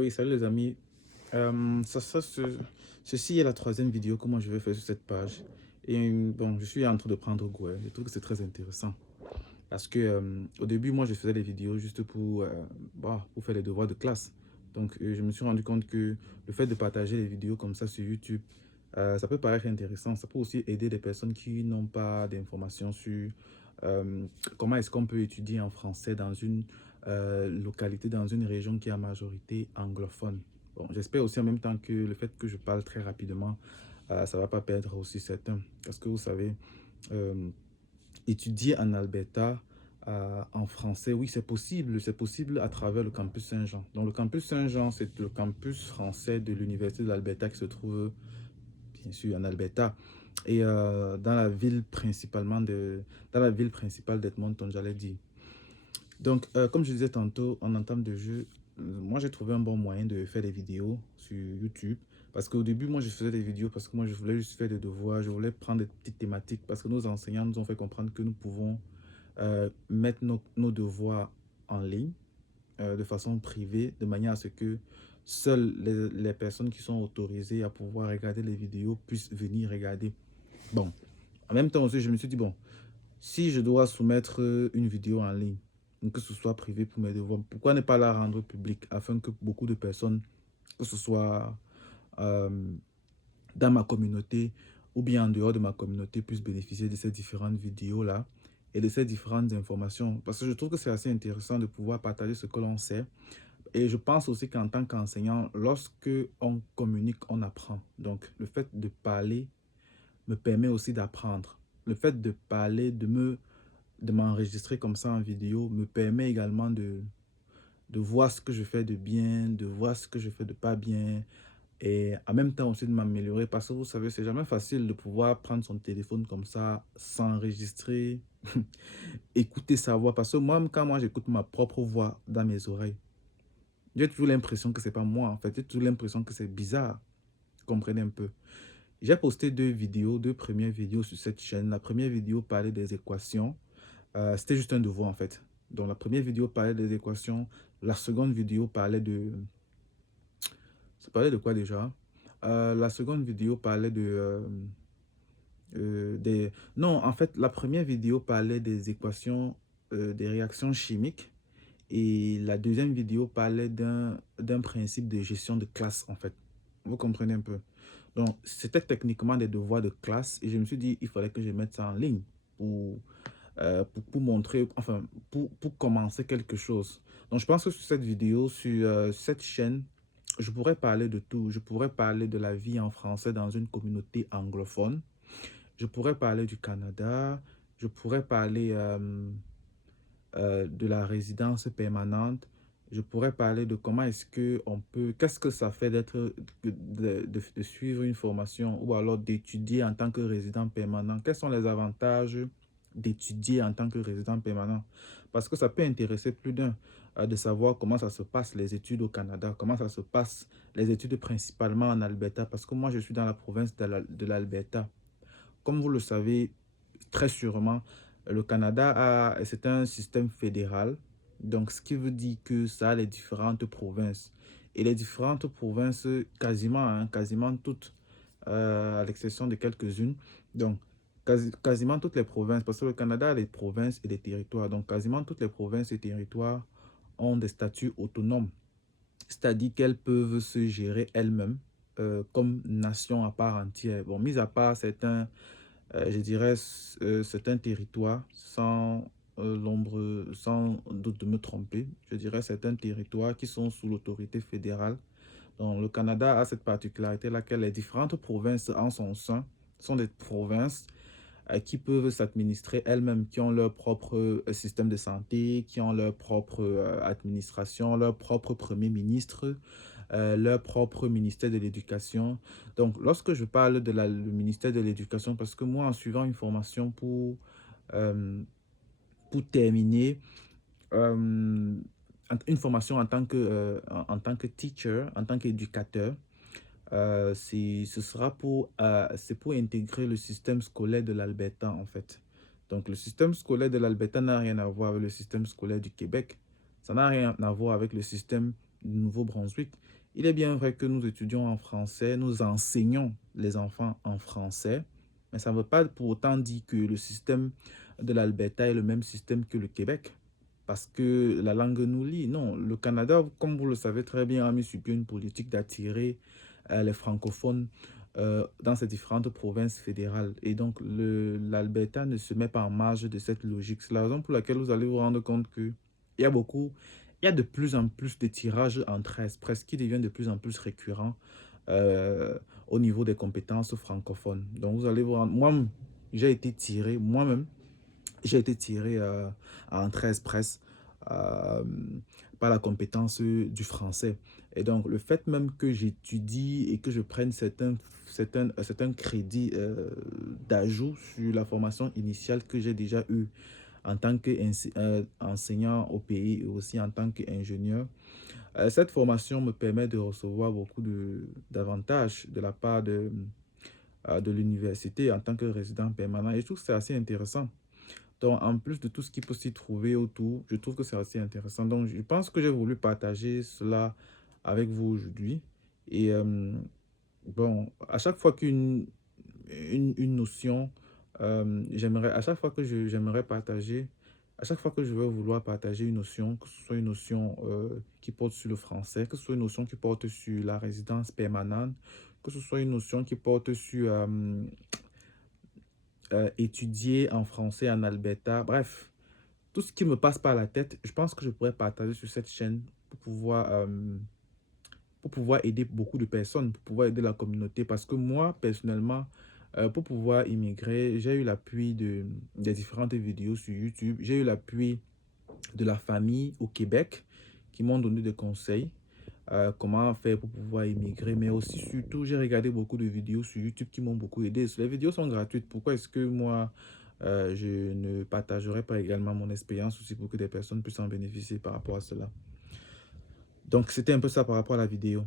Oui, salut les amis. Ceci est la troisième vidéo que moi je vais faire sur cette page. Et bon, je suis en train de prendre goût, hein. Je trouve que c'est très intéressant. Parce que au début, moi je faisais des vidéos juste pour faire les devoirs de classe. Donc je me suis rendu compte que le fait de partager les vidéos comme ça sur YouTube, ça peut paraître intéressant. Ça peut aussi aider des personnes qui n'ont pas d'informations sur euh, comment est-ce qu'on peut étudier en français dans une localité, dans une région qui est en majorité anglophone. Bon, j'espère aussi en même temps que le fait que je parle très rapidement, ça ne va pas perdre aussi certains. Parce que vous savez, euh, étudier en Alberta en français, oui, c'est possible. C'est possible à travers le campus Saint-Jean. Donc, le campus Saint-Jean, c'est le campus français de l'Université de l'Alberta qui se trouve, bien sûr, en Alberta. Et dans la ville dans la ville principale d'Edmonton, j'allais dire. Donc, comme je disais tantôt en entame de jeu, moi j'ai trouvé un bon moyen de faire des vidéos sur YouTube. Parce qu'au début, moi je faisais des vidéos parce que moi je voulais juste faire des devoirs, je voulais prendre des petites thématiques parce que nos enseignants nous ont fait comprendre que nous pouvons mettre nos devoirs en ligne de façon privée, de manière à ce que seules les personnes qui sont autorisées à pouvoir regarder les vidéos puissent venir regarder. Bon, en même temps aussi, je me suis dit, bon, si je dois soumettre une vidéo en ligne, que ce soit privé pour mes devoirs, pourquoi ne pas la rendre publique afin que beaucoup de personnes, que ce soit euh, dans ma communauté ou bien en dehors de ma communauté, puissent bénéficier de ces différentes vidéos-là et de ces différentes informations. Parce que je trouve que c'est assez intéressant de pouvoir partager ce que l'on sait. Et je pense aussi qu'en tant qu'enseignant, lorsque on communique, on apprend. Donc, le fait de parler me permet aussi d'apprendre. Le fait de parler, de m'enregistrer comme ça en vidéo me permet également de voir ce que je fais de bien, de voir ce que je fais de pas bien et en même temps aussi de m'améliorer parce que vous savez, c'est jamais facile de pouvoir prendre son téléphone comme ça, s'enregistrer, écouter sa voix parce que moi, quand moi j'écoute ma propre voix dans mes oreilles, j'ai toujours l'impression que c'est pas moi en fait, j'ai toujours l'impression que c'est bizarre. Comprenez un peu. J'ai posté deux premières vidéos sur cette chaîne. La première vidéo parlait des équations. C'était juste un devoir en fait. Donc la première vidéo parlait des équations. La seconde vidéo parlait de... Ça parlait de quoi déjà? La seconde vidéo parlait des... Non, en fait, la première vidéo parlait des équations, des réactions chimiques. Et la deuxième vidéo parlait d'un principe de gestion de classe en fait. Vous comprenez un peu? Donc, c'était techniquement des devoirs de classe. Et je me suis dit, il fallait que je mette ça en ligne pour pour montrer, enfin, pour commencer quelque chose. Donc, je pense que sur cette vidéo, sur cette chaîne, je pourrais parler de tout. Je pourrais parler de la vie en français dans une communauté anglophone. Je pourrais parler du Canada. Je pourrais parler de la résidence permanente. Je pourrais parler de comment est-ce que on peut, qu'est-ce que ça fait de suivre une formation ou alors d'étudier en tant que résident permanent. Quels sont les avantages d'étudier en tant que résident permanent? Parce que ça peut intéresser plus d'un de savoir comment ça se passe les études au Canada, comment ça se passe les études principalement en Alberta. Parce que moi, je suis dans la province de l'Alberta. Comme vous le savez très sûrement, le Canada c'est un système fédéral. Donc, ce qui veut dire que ça a les différentes provinces. Et les différentes provinces, quasiment, hein, quasiment toutes, à l'exception de quelques-unes. Donc, quasiment toutes les provinces, parce que le Canada a des provinces et des territoires. Donc, quasiment toutes les provinces et territoires ont des statuts autonomes. C'est-à-dire qu'elles peuvent se gérer elles-mêmes comme nation à part entière. Bon, mis à part certains je dirais, c'est un territoire sans doute de me tromper. Je dirais c'est un territoire qui sont sous l'autorité fédérale. Donc, le Canada a cette particularité-là que les différentes provinces en son sein sont des provinces qui peuvent s'administrer elles-mêmes, qui ont leur propre système de santé, qui ont leur propre administration, leur propre premier ministre, leur propre ministère de l'Éducation. Donc, lorsque je parle de le ministère de l'Éducation, parce que moi, en suivant une formation euh, pour terminer, euh, une formation en tant que teacher, en tant qu'éducateur, c'est pour intégrer le système scolaire de l'Alberta, en fait. Donc, le système scolaire de l'Alberta n'a rien à voir avec le système scolaire du Québec. Ça n'a rien à voir avec le système du Nouveau-Brunswick. Il est bien vrai que nous étudions en français, nous enseignons les enfants en français, mais ça ne veut pas pour autant dire que le système de l'Alberta est le même système que le Québec, parce que la langue nous lie. Non, le Canada, comme vous le savez très bien, a mis sur pied une politique d'attirer les francophones dans ces différentes provinces fédérales. Et donc, l'Alberta ne se met pas en marge de cette logique. C'est la raison pour laquelle vous allez vous rendre compte que il y a de plus en plus de tirages en 13 presse qui deviennent de plus en plus récurrents euh, au niveau des compétences francophones. Donc, vous allez voir, moi, j'ai été tiré, moi-même, j'ai été tiré en 13 presse euh, par la compétence du français. Et donc, le fait même que j'étudie et que je prenne certains crédits d'ajout sur la formation initiale que j'ai déjà eue en tant qu'enseignant au pays et aussi en tant qu'ingénieur, cette formation me permet de recevoir beaucoup d'avantages de la part de l'université en tant que résident permanent. Et je trouve que c'est assez intéressant. Donc, en plus de tout ce qu'il peut s'y trouver autour, je trouve que c'est assez intéressant. Donc, je pense que j'ai voulu partager cela avec vous aujourd'hui. Et bon, à chaque fois une notion, à chaque fois que j'aimerais partager, à chaque fois que je vais vouloir partager une notion, que ce soit une notion qui porte sur le français, que ce soit une notion qui porte sur la résidence permanente, que ce soit une notion qui porte sur étudier en français en Alberta, bref, tout ce qui me passe par la tête, je pense que je pourrais partager sur cette chaîne pour pouvoir aider beaucoup de personnes, pour pouvoir aider la communauté. Parce que moi, personnellement, pour pouvoir immigrer, j'ai eu l'appui des différentes vidéos sur YouTube. J'ai eu l'appui de la famille au Québec qui m'ont donné des conseils. Comment faire pour pouvoir immigrer, mais aussi surtout j'ai regardé beaucoup de vidéos sur YouTube qui m'ont beaucoup aidé. Les vidéos sont gratuites, pourquoi est-ce que moi je ne partagerai pas également mon expérience aussi pour que des personnes puissent en bénéficier par rapport à cela. Donc c'était un peu ça par rapport à la vidéo.